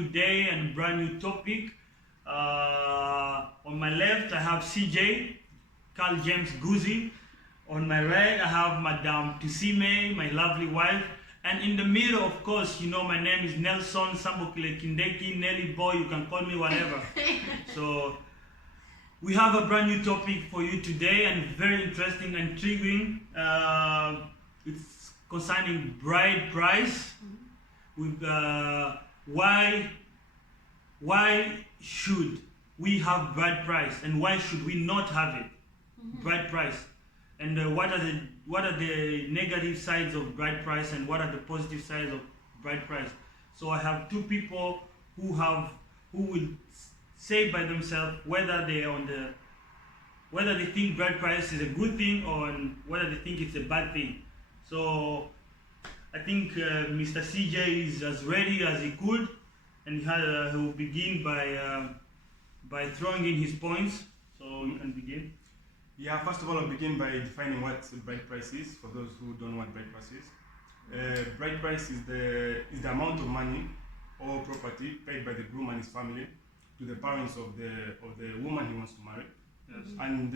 new day and brand new topic. On my left, I have CJ, Carl James Guzi. On my right, I have Madame Tusime, my lovely wife. And in the middle, of course, you know my name is Nelson Sambokile Kindeki, Nelly Boy, you can call me whatever. So we have a brand new topic for you today, and very interesting and intriguing. It's concerning bride price. With why should we have bride price, and why should we not have it? Bride price, and what are the negative sides of bride price, and what are the positive sides of bride price? So I have two people who will say by themselves whether they think bride price is a good thing or whether they think it's a bad thing. So I think Mr. CJ is as ready as he could, and he will begin by throwing in his points. So you can begin. Yeah, first of all, I'll begin by defining what bride price is for those who don't know what bride price is. Bride price is the amount of money or property paid by the groom and his family to the parents of the woman he wants to marry. Yes. And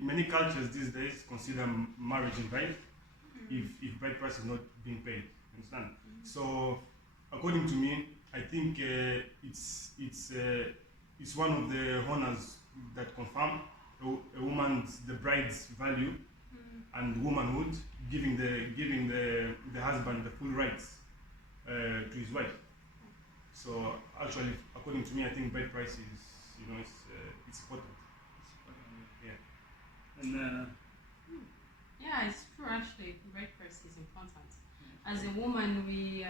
many cultures these days consider marriage invalid if bride price is not being paid. Understand? So, according to me, I think it's one of the honors that confirm the bride's value and womanhood, giving the husband the full rights to his wife. So actually, according to me, I think bride price is it's important. Yeah. And yeah, it's true. Actually, bride price is important. As a woman, we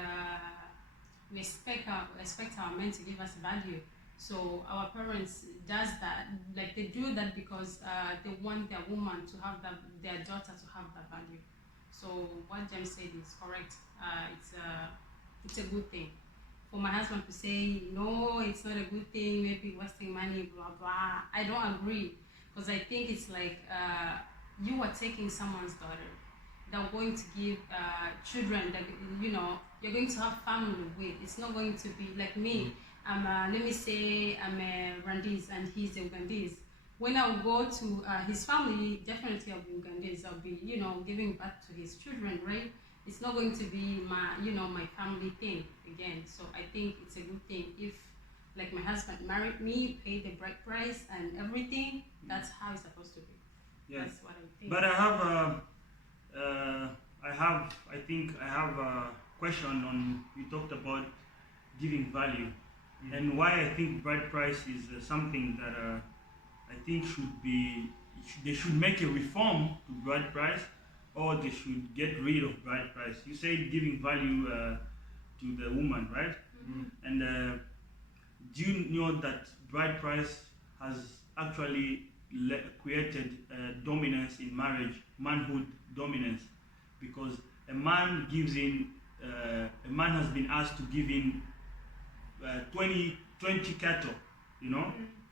expect our men to give us value. So our parents does that, like they do that because they want their woman to have their daughter to have that value. So what James said is correct. It's a good thing. For my husband to say no, it's not a good thing, maybe wasting money, blah blah, I don't agree, because I think it's like you are taking someone's daughter. They're going to give children that you're going to have family with. It's not going to be like me. Let me say I'm a Rwandese and he's a Ugandese. When I go to his family, definitely I'll be Ugandese. I'll be giving birth to his children, right? It's not going to be my family thing again. So I think it's a good thing if, like, my husband married me, paid the bride price and everything. That's how it's supposed to be. yeah. That's what I think. But I have a question on, you talked about giving value, and why I think bride price is something that I think they should make a reform to bride price, or they should get rid of bride price. You said giving value to the woman, right? And do you know that bride price has actually created dominance in marriage, manhood dominance, because a man has been asked to give in 20 cattle,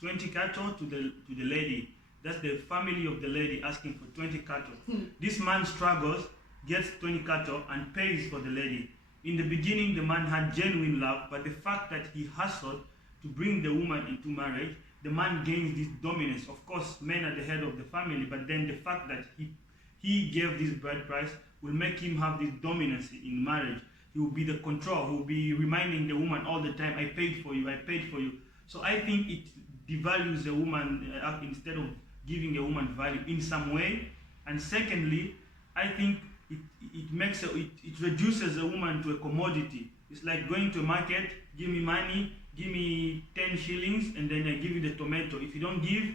20 cattle to the lady. That's the family of the lady asking for 20 cattle. This man struggles, gets 20 cattle and pays for the lady. In the beginning, the man had genuine love, but the fact that he hustled to bring the woman into marriage, the man gains this dominance. Of course, men are the head of the family, but then the fact that he gave this bride price will make him have this dominance in marriage. He will be the control. He will be reminding the woman all the time, I paid for you, I paid for you. So I think it devalues the woman instead of giving a woman value in some way. And secondly, I think it reduces a woman to a commodity. It's like going to a market, give me money, give me 10 shillings, and then I give you the tomato. If you don't give,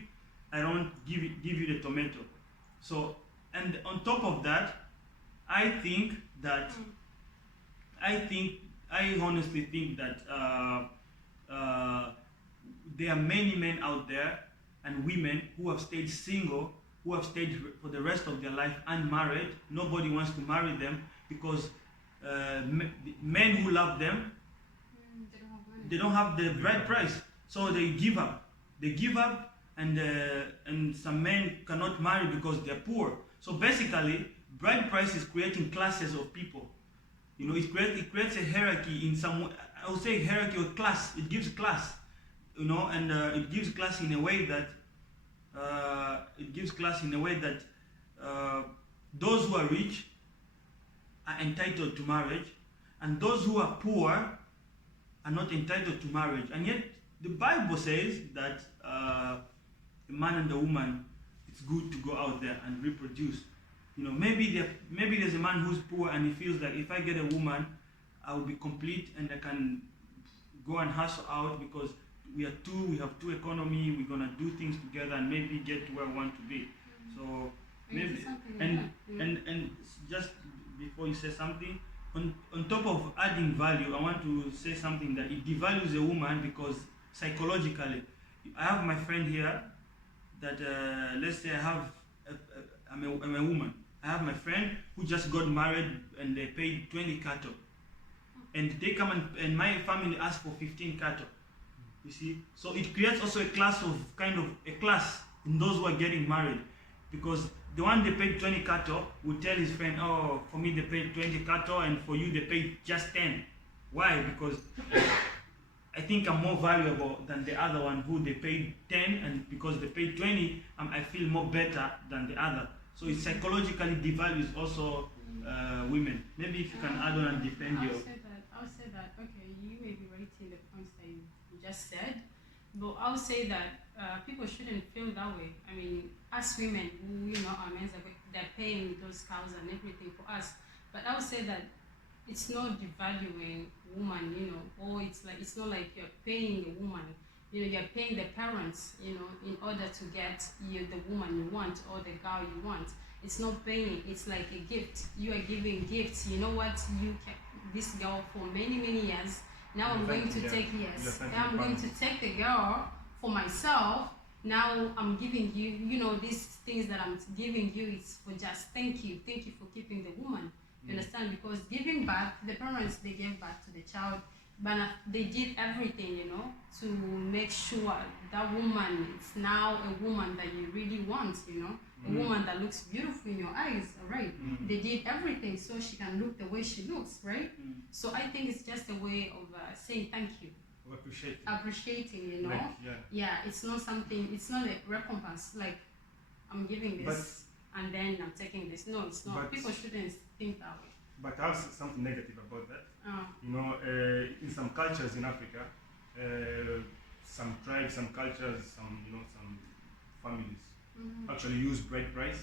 I don't give you the tomato. So, and on top of that, I honestly think that there are many men out there and women who have stayed single, who have stayed for the rest of their life unmarried. Nobody wants to marry them because men who love them, they don't have the bride price, so they give up. They give up, and some men cannot marry because they're poor. So basically, bride price is creating classes of people. You know, it creates a hierarchy in some way. I would say hierarchy or class. It gives class, you know, and it gives class in a way that those who are rich are entitled to marriage, and those who are poor are not entitled to marriage. And yet, the Bible says that a man and a woman, it's good to go out there and reproduce. You know, maybe there's a man who's poor and he feels that if I get a woman, I will be complete and I can go and hustle out because we have two economy, we're gonna do things together and maybe get to where we want to be. So maybe and just before you say something, on top of adding value, I want to say something that it devalues a woman because psychologically, I have my friend here that let's say I'm a woman. I have my friend who just got married and they paid 20 cattle. And they come and my family asked for 15 cattle. You see? So it creates also a class in those who are getting married. Because the one they paid 20 cattle will tell his friend, oh, for me they paid 20 cattle and for you they paid just 10. Why? Because I think I'm more valuable than the other one who they paid 10, and because they paid 20, I feel more better than the other. So it psychologically devalues also women. Maybe if you can add on and defend your... I'll say that, okay, you may be right in the points that you just said, but I'll say that people shouldn't feel that way. I mean, as women, who, you know, our men, they're paying those cows and everything for us, but I would say that it's not devaluing woman, you know, or it's not like you're paying a woman, you know, you're paying the parents, you know, in order to get you the woman you want or the girl you want. It's not paying, it's like a gift. You are giving gifts. You know what, you can, this girl for many years, now I'm going to take, yes, now I'm going to take the girl for myself. Now I'm giving you, you know, these things that I'm giving you is for just thank you for keeping the woman. You understand? Because giving back, the parents, they gave back to the child, but they did everything, you know, to make sure that woman is now a woman that you really want, you know, a woman that looks beautiful in your eyes, right? They did everything so she can look the way she looks, right? So I think it's just a way of saying thank you. Appreciating, you know? Like, yeah, it's not something, it's not a recompense, like I'm giving this and then I'm taking this. No, it's not. People shouldn't think that way. But I have something negative about that. You know, in some cultures in Africa, some tribes, some cultures, some families actually use bride price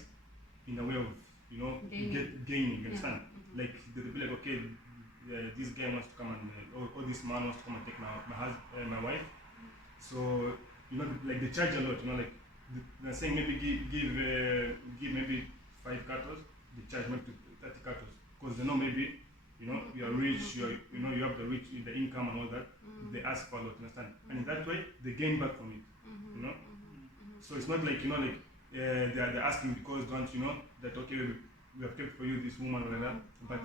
in a way of, you know, gaining. You understand? Like they'll be like, okay, this guy wants to come and or this man wants to come and take my wife. So you know, like they charge a lot. You know, like they're saying maybe give maybe 5 cattle. They charge maybe 30 cattle because they know maybe, you know, you are rich. You know you have the income and all that. They ask for a lot. You understand? And in that way they gain back from it. You know. So it's not like, you know, like they're asking because don't, you know, that okay, we have kept for you this woman or whatever, but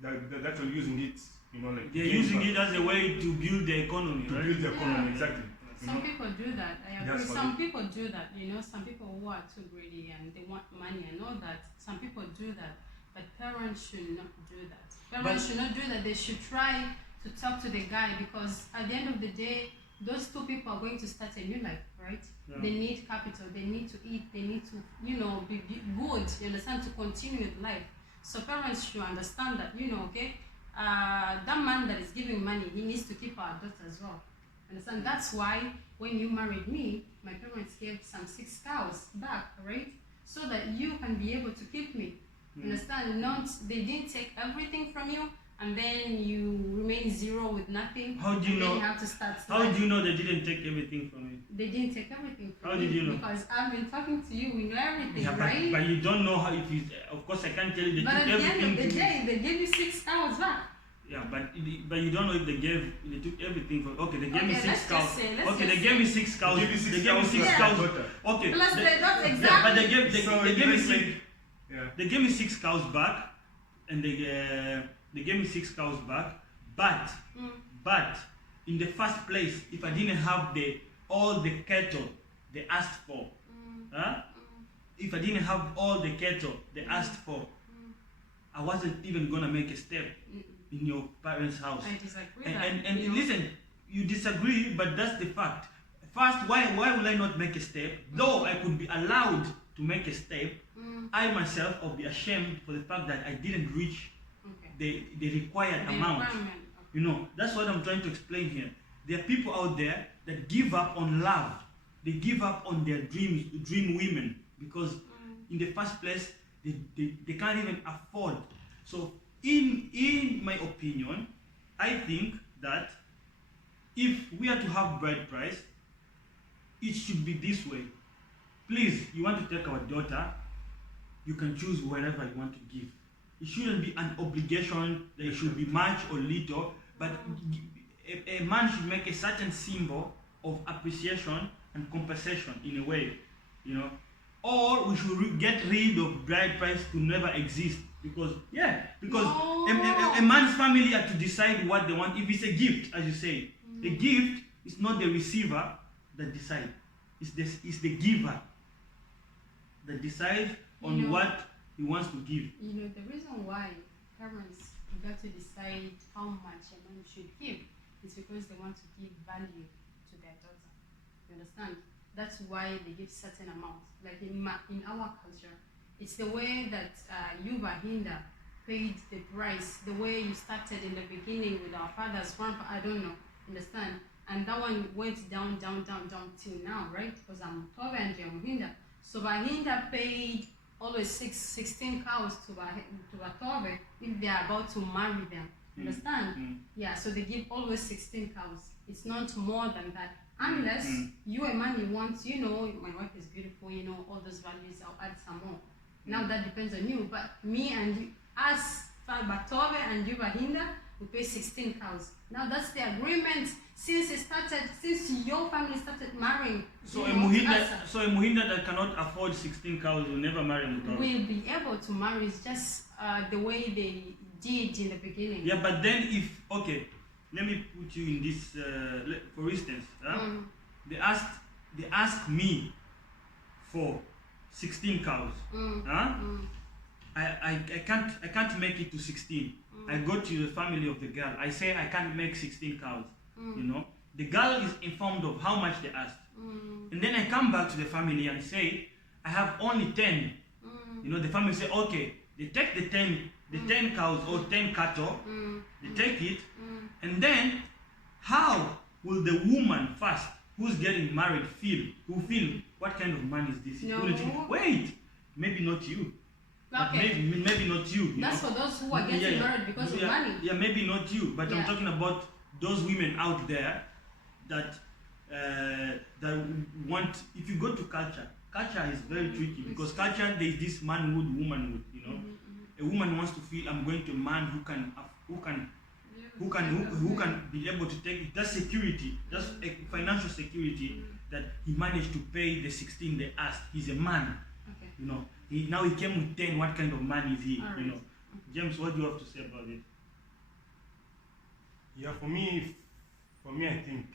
they're actually using it, you know, like they're using it as a way to build the economy, to build the economy, exactly. Some people do that. I agree. Some people do that. You know, some people who are too greedy and they want money and all that. Some people do that, but parents should not do that. Parents should not do that. They should try to talk to the guy, because at the end of the day, those two people are going to start a new life, right? Yeah. They need capital, they need to eat, they need to, you know, be good, you understand, to continue with life. So parents should understand that, you know, okay, that man that is giving money, he needs to keep our daughter as well. Understand? That's why when you married me, my parents gave some 6 cows back, right? So that you can be able to keep me. Understand? Not, they didn't take everything from you, and then you remain zero with nothing. How do you know? You have to start. How do you know they didn't take everything from you? They didn't take everything from me. How did you know? Because I've been talking to you, we know everything, yeah, right? But you don't know how it is. Of course, I can't tell you they took everything. But at the end of the day, they gave you 6 cows back. Yeah, but you don't know if they took everything from. Okay, they gave me 6 cows. Okay, they gave me 6 cows. They gave me 6 cows. Okay. Plus they not exactly. Yeah, but they gave me 6. Yeah. They gave me 6 cows back, and they gave me 6 cows back. But in the first place, if I didn't have all the cattle they asked for, if I didn't have all the cattle they asked for, I wasn't even gonna make a step. in your parents' house. I disagree. And listen, you disagree, but that's the fact. First, why will I not make a step? Though I could be allowed to make a step, I myself will be ashamed for the fact that I didn't reach the required amount. You know, that's what I'm trying to explain here. There are people out there that give up on love. They give up on their dream women, because in the first place, they can't even afford. So in my opinion, I think that if we are to have bride price, it should be this way. Please, you want to take our daughter, you can choose wherever you want to give. It shouldn't be an obligation that it should be much or little, but a man should make a certain symbol of appreciation and compensation in a way, you know. Or we should get rid of bride price to never exist, because a man's family have to decide what they want. If it's a gift, as you say, a gift is not the receiver that decide. It's the giver that decides on what he wants to give. You know, the reason why parents got to decide how much a man should give is because they want to give value to their daughter. You understand? That's why they give certain amounts. Like in our culture, it's the way that you, Bahinda, paid the price, the way you started in the beginning with our father's grandpa, I don't know, understand? And that one went down till now, right? Because I'm Tove and you're Bahinda. So Bahinda paid always 16 cows to Tove if they are about to marry them. Understand? Yeah, so they give always 16 cows. It's not more than that. Unless you a man, you want, you know, my wife is beautiful, you know, all those values, I'll add some more. Now that depends on you. But me and you, us, Batove and you, Bahinda, we pay 16 cows. Now that's the agreement since your family started marrying. So a Muhinda that cannot afford 16 cows will never marry Mutove. Will be able to marry. It's just the way they did in the beginning. Yeah, but then let me put you in this. For instance, they asked me for 16 cows. I can't make it to 16. I go to the family of the girl. I say I can't make 16 cows. You know, the girl is informed of how much they asked, and then I come back to the family and say I have only 10. You know, the family say okay. They take the 10 cows or 10 cattle. They take it, and then how will the woman first, who's getting married, feel what kind of man is this? No. Wait, maybe not you. Okay. Maybe not you. That's for those who are getting married because of money. Yeah, maybe not you, but I'm talking about those women out there that want. If you go to culture is very tricky, because culture there is this manhood, womanhood. You know, a woman wants to feel I'm going to a man who can be able to take it. That's security. That's a financial security that he managed to pay the 16 they asked. He's a man. Okay. You know. Now he came with 10. What kind of man is he? Right. You know, James, what do you have to say about it? Yeah, for me, I think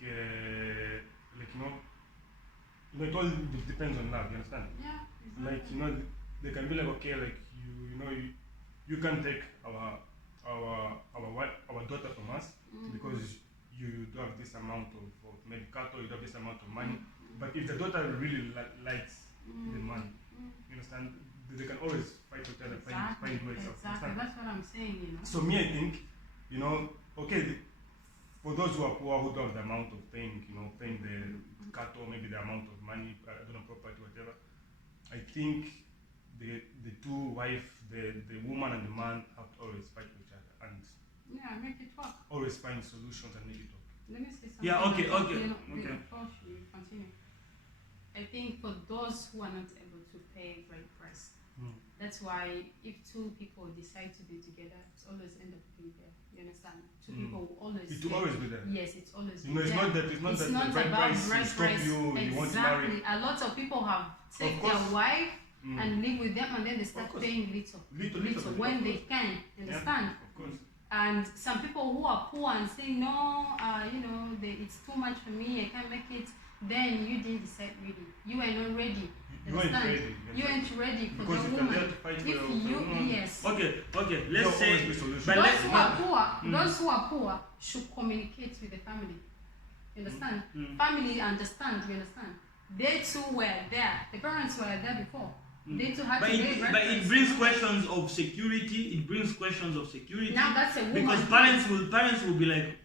it all depends on love. You understand? Yeah. Exactly. Like they can be like okay, like you can take our daughter from us because you do have this amount of maybe cattle, you do have this amount of money. But if the daughter really likes the money, you understand? They can always fight with each other, find ways of. Exactly, that's what I'm saying, you know. So me, I think, okay, for those who are poor, who don't have the amount of paying the cattle, maybe the amount of money, I don't know, property, whatever. I think the two wife, the woman and the man have to always fight with each other and make it work. always find solutions and make it work. Let me say something. Yeah, okay. Before you continue, I think for those who are not able to pay great price, that's why if two people decide to be together, it's always end up being there. You understand? Two people will always. It will always be there. Yes, it's always. It's not that the bride price will stop you. Exactly. You want to marry. A lot of people have taken their wife and live with them, and then they start paying little when they can. Understand? Yeah, of course. And some people who are poor and say no, it's too much for me. I can't make it. Then you didn't decide really. You are not ready. You ain't Understand? ready. You ain't ready for Because the if you're there woman. to fight If for your you, woman, yes. Okay, there'll let's say, always be solution. but Those let's who are poor, those who are poor should communicate with the family. You understand? Family understand. You understand? They too were there. The parents were there before. They too had but to pay rent. but it brings questions of security. It brings questions of security. Now that's a woman. Because parents will be like,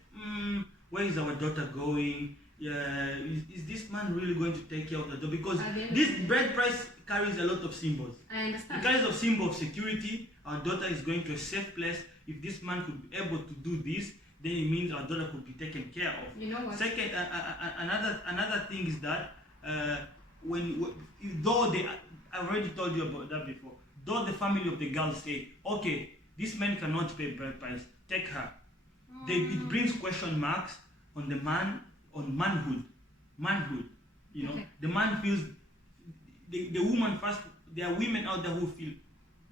where is our daughter going? Yeah, is this man really going to take care of the daughter? Because this bread price carries a lot of symbols. I understand. It carries a symbol of security. Our daughter is going to a safe place. If this man could be able to do this, then it means our daughter could be taken care of. You know what? Second, another thing is that though I've already told you about that before. Though the family of the girl say, okay, this man cannot pay bride price, take her. It brings question marks on the man, on manhood. You know, Okay. the man feels the woman first. There are women out there who feel,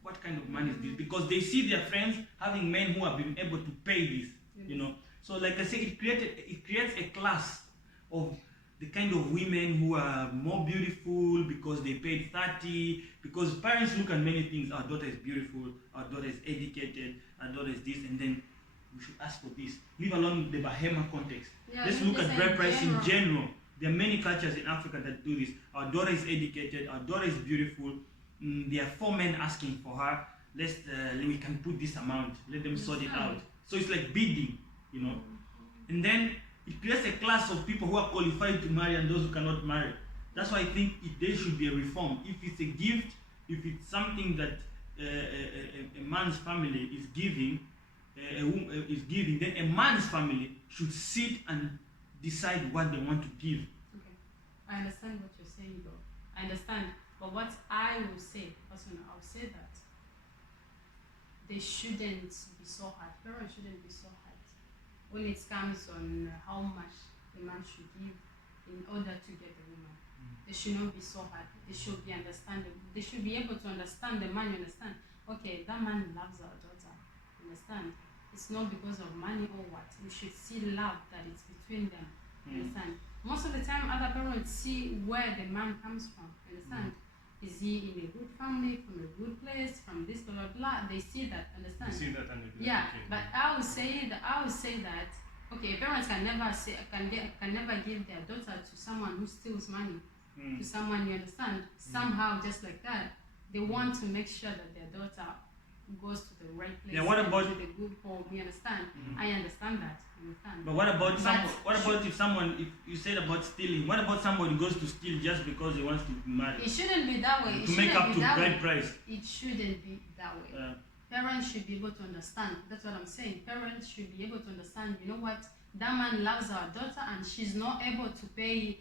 what kind of man is this? Because they see their friends having men who have been able to pay this. You know, so like I say, it creates a class of the kind of women who are more beautiful because they paid 30. Because parents look at many things. Our daughter is beautiful. Our daughter is educated. Our daughter is this, and then we should ask for this. Leave alone the Bahama context. Yeah, Let's look at bride price in general. general. There are many cultures in Africa that do this. Our daughter is educated. Our daughter is beautiful. There are 4 men asking for her. We can put this amount. Let them sort it out. So it's like bidding, you know. And then it creates a class of people who are qualified to marry and those who cannot marry. That's why I think there should be a reform. If it's a gift, if it's something that a man's family is giving, then a man's family should sit and decide what they want to give. Okay. I understand what you're saying, though. I understand. But what I will say, personally, I'll say that they shouldn't be so hard. Parents shouldn't be so hard when it comes on how much the man should give in order to get the woman. They should not be so hard. They should be understanding. They should be able to understand the man. You understand? Okay, that man loves our daughter. You understand? It's not because of money or what. We should see love that it's between them. You understand? Most of the time, other parents see where the man comes from. You understand? Is he in a good family, from a good place, from this blah blah blah? They see that. Understand? You see that and they Yeah, okay. but I would say that okay, parents can never give their daughter to someone who steals money, to someone, you understand, somehow just like that. They want to make sure that their daughter goes to the right place. Yeah, what about to the good home? You understand? I understand that. Understand? But what about if you said about stealing? What about somebody goes to steal just because he wants to marry? It shouldn't be that way. To make up to bride price. It shouldn't be that way. Parents should be able to understand. That's what I'm saying. Parents should be able to understand, you know what, that man loves our daughter and she's not able to pay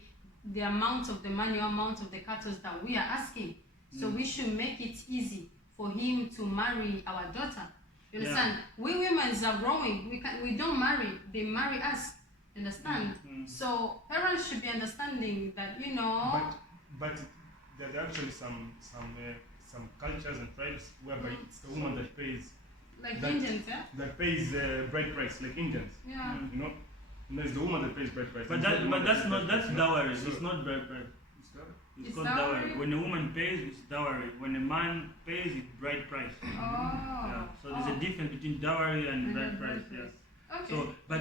the amount of the money or amount of the cattle that we are asking. So we should make it easy for him to marry our daughter. You understand? We women are growing. We don't marry. They marry us. Understand? So parents should be understanding that, you know. But there's actually some cultures and tribes whereby it's the woman that pays. Like Indians, yeah. That pays bride price, like Indians. Yeah. You know, it's the woman that pays bride price. But that's dowry. It's not bride price. It's called dowry. When a woman pays, it's dowry. When a man pays, it's bride price. Oh. Yeah. So there's a difference between dowry and bride price. Yes. Okay. So, but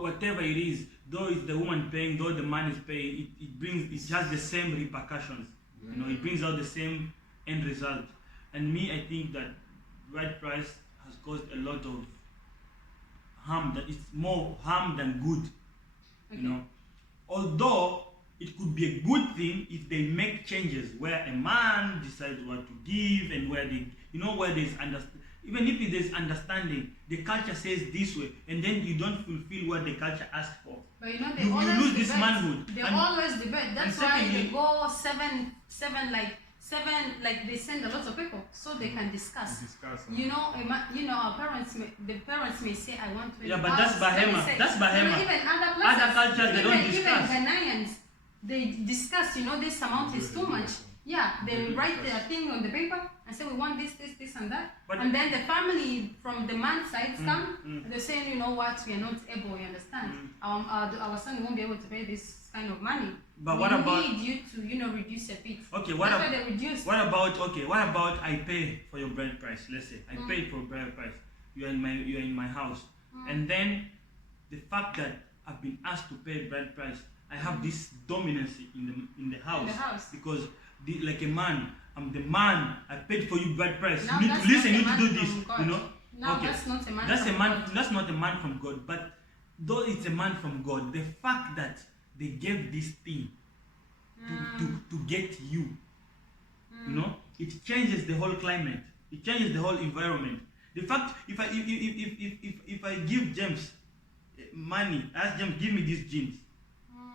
whatever it is, though it's the woman paying, though the man is paying, it has the same repercussions. You know, it brings out the same end result. And me, I think that bride price has caused a lot of harm. That it's more harm than good. Okay. You know, although it could be a good thing if they make changes where a man decides what to give and where there's even if there's understanding, the culture says this way, and then you don't fulfill what the culture asked for. But you know, you lose this manhood. They always debate. That's why they go seven, like they send a lot of people so they can discuss. You know, our parents, the parents may say, I want to. Yeah, but that's Bahama. That's Bahama. Even other places, other cultures, they don't discuss. Even Ghanaians, they discuss. You know, this amount is too much. Yeah, they They write discuss. their thing on the paper and say we want this, and that. But- And then the family from the man's side come mm. and they're saying, you know what, we are not able, you understand? Our son won't be able to pay this kind of money. But we what about- need you to, reduce a bit. Okay, That's why they reduce. what about I pay for your bride price? Let's say I pay for bride price. You are in my house, and then the fact that I've been asked to pay bride price, I have this dominance in the house. Because like a man, I'm the man. I paid for you bride price. Now You need that's to listen. not You a need to do man this. from God. You know. No, Okay. that's not a man. That's from a man. God. That's not a man from God. But though it's a man from God, the fact that they gave this thing to get you, you know, it changes the whole climate. It changes the whole environment. The fact, if I give James money, ask James, give me these jeans.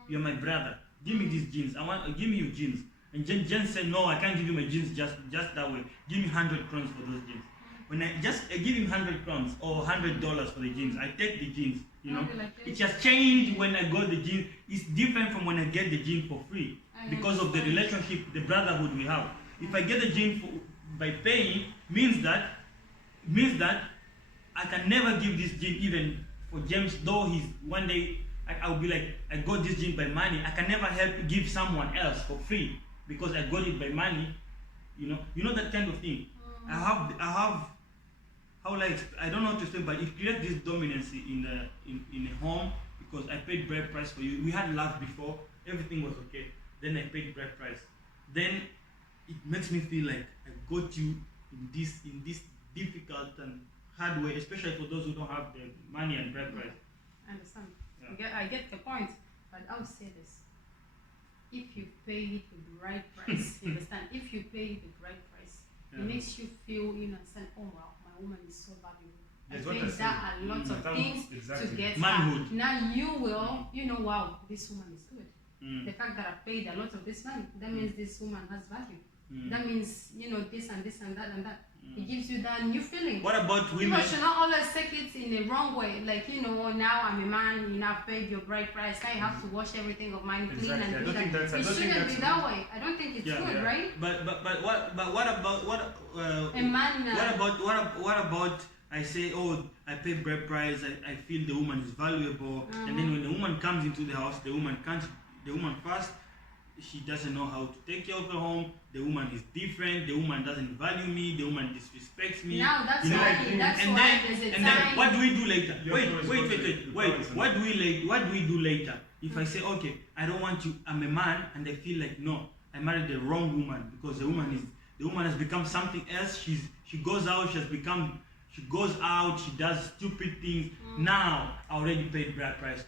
You're my brother. Give me these jeans. Give me your jeans. And James said, no, I can't give you my jeans just that way. Give me 100 crowns for those jeans. When I give him 100 crowns or $100 for the jeans, I take the jeans. You know, it has changed when I got the jeans. It's different from when I get the jeans for free because of the relationship, the brotherhood we have. If I get the jeans by paying, means that I can never give this jean even for James. Though he's one day I'll be like, I got this jean by money. I can never help give someone else for free because I got it by money. You know that kind of thing. I have. I don't know how to explain, but it creates this dominance in a home because I paid bride price for you. We had love before, everything was okay. Then I paid bride price. Then it makes me feel like I got you in this difficult and hard way, especially for those who don't have the money and bride price. I understand. Yeah. I get the point, but I'll say this: if you pay the right price, you understand? If you pay the right price, it makes you feel, understand? Oh wow, my woman is so valuable. That's I what I paid said. that a lot of things Exactly. to get Manhood. her. Now you will, wow, this woman is good. Mm. The fact that I paid a lot of this money, that means this woman has value. Mm. That means, this and this and that and that. It gives you that new feeling. What about women? People should not always take it in the wrong way. Like, now I'm a man, I've paid your bride price. Now you have to wash everything of mine clean Exactly. and I do don't that. think that's- I It don't think shouldn't that's be that way. I don't think it's good, right? But what about A man. what about I say, oh, I pay bride price, I feel the woman is valuable, and then when the woman comes into the house, the woman first, she doesn't know how to take care of the home, the woman is different, the woman doesn't value me, the woman disrespects me. Now that's you know, why there's a and time. then what do we do later? Your Wait. responsibility. What do we do later? If I say, okay, I don't want you, I'm a man, and I feel like, no, I married the wrong woman because the woman has become something else. She goes out, she does stupid things. Now I already paid bride price.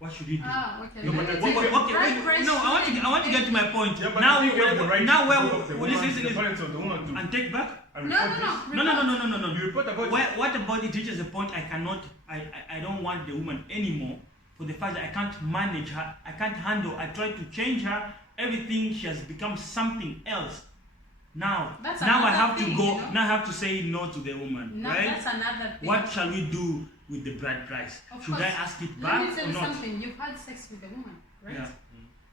What should we do? Okay. No, but I Let's think- take Okay, bride wait, price no, I want to get to my point. Yeah, but Now, I think we have the right now to where go of the woman, listen, the parents of the woman to and take back. and No. report this. No. You report about What about it reaches a point I don't want the woman anymore for the fact that I can't manage her, I can't handle, I try to change her, everything, she has become something else. Now I have to go, now I have to say no to the woman, No, right? that's another thing. What shall we do with the bride price? Of Should course. I ask it Let me back tell or you not? something. You've had sex with a woman, right? Yeah.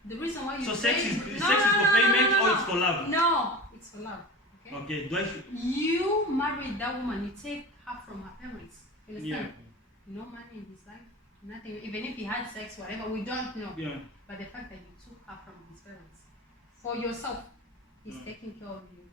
The reason why you So pay- sex is No, for payment or it's for love? No, it's for love. Okay. Okay, do I You married that woman. You take her from her parents. You understand? Yeah. No money in his life. Nothing. Even if he had sex, whatever, we don't know. Yeah. But the fact that you took her from his parents for yourself, he's taking care of you.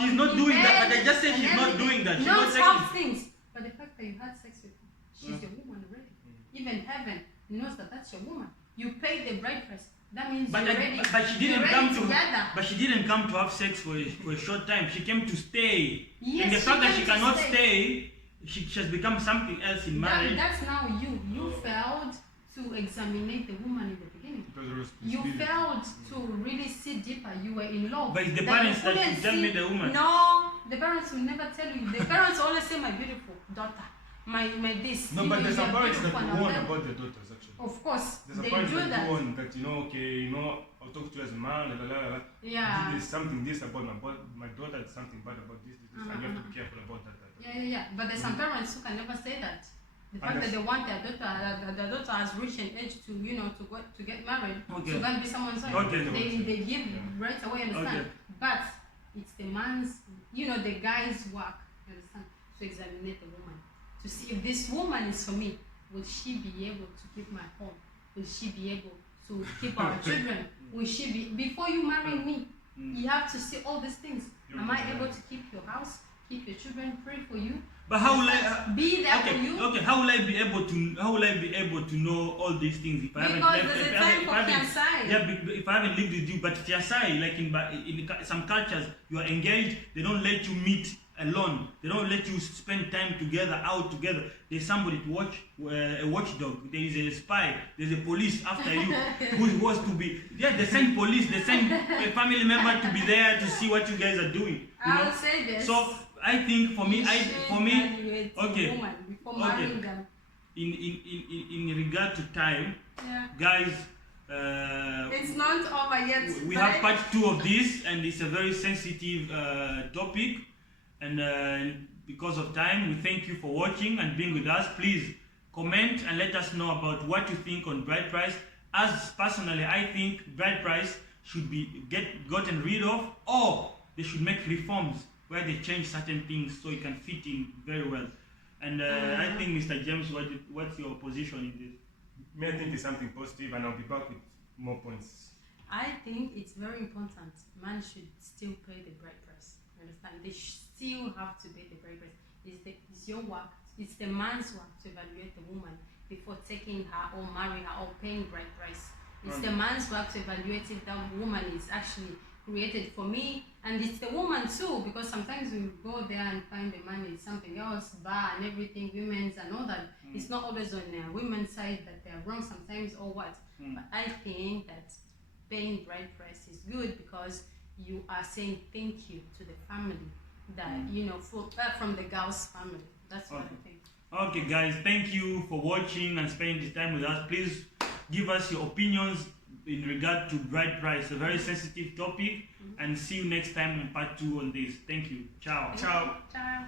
She's not doing that, but I just said And she's not everything. doing that. She's No not tough taking. things. But the fact that you had sex with her, she's your woman already. Even heaven knows that that's your woman. You pay the bride price. That means But you're ready. she you're didn't ready come together. But she didn't come to have sex for a short time. She came to stay. Yes, and the she fact that came she to cannot stay. stay, she has become something else in marriage. That's now you. You failed to examine the woman in the beginning. Because of You responsibility. failed to really see deeper. You were in love. But it's the That you parents that couldn't should tell me see- the woman. No, the parents will never tell you. The parents always say, "My beautiful daughter, my this." No, You but know, there's you some are parents that beautiful and go all on that. about their daughters actually. Of course, There's some they parents do that that. go on that, okay, I'll talk to you as a man, Yeah. There's something this about my daughter, there's something bad about this, and you have to be careful about that. Yeah. But there's some parents who can never say that. The fact that they want their daughter has reached an age to to get married, Okay. to go and be someone's wife. Okay. They give right away, understand? Okay. But it's the man's, the guy's work, you understand, to examine the woman, to see if this woman is for me. Will she be able to keep my home? Will she be able to keep our children? Will she be, before you marry me, you have to see all these things. Am I able to keep your house, keep your children, pray for you? But how will I be there for you? Okay, how will I be able to know all these things if I haven't Because there's a time for fiancé. Yeah, if I haven't lived with you, but fiancé, like in some cultures, you are engaged, they don't let you meet alone. They don't let you spend time together, out together. There's somebody to watch, a watchdog. There is a spy. There's a police after you who was to be. Yeah, they send police. They send a family member to be there to see what you guys are doing. I'll say this. So I think for me, okay. Before marrying them. In regard to time, guys. It's not over yet. We have part 2 of this, and it's a very sensitive topic. And because of time, we thank you for watching and being with us. Please comment and let us know about what you think on bride price. As personally, I think bride price should be gotten rid of, or they should make reforms where they change certain things so it can fit in very well. And I think, Mr. James, what's your position in this? Me, I think it's something positive, and I'll be back with more points. I think it's very important. Man should still pay the bride price. You understand? They still have to pay the bride price. It's your work. It's the man's work to evaluate the woman before taking her or marrying her or paying bride price. It's the man's work to evaluate if that woman is actually created for me, and it's the woman too, because sometimes we go there and find the man is something else, bar and everything, women's and all that. It's not always on the women's side that they're wrong sometimes or what. But I think that paying bride price is good because you are saying thank you to the family that from the girl's family. That's what I think. Okay, guys, thank you for watching and spending this time with us. Please give us your opinions in regard to bride price, a very sensitive topic, and see you next time on part 2 on this. Thank you. Ciao. Ciao. Ciao.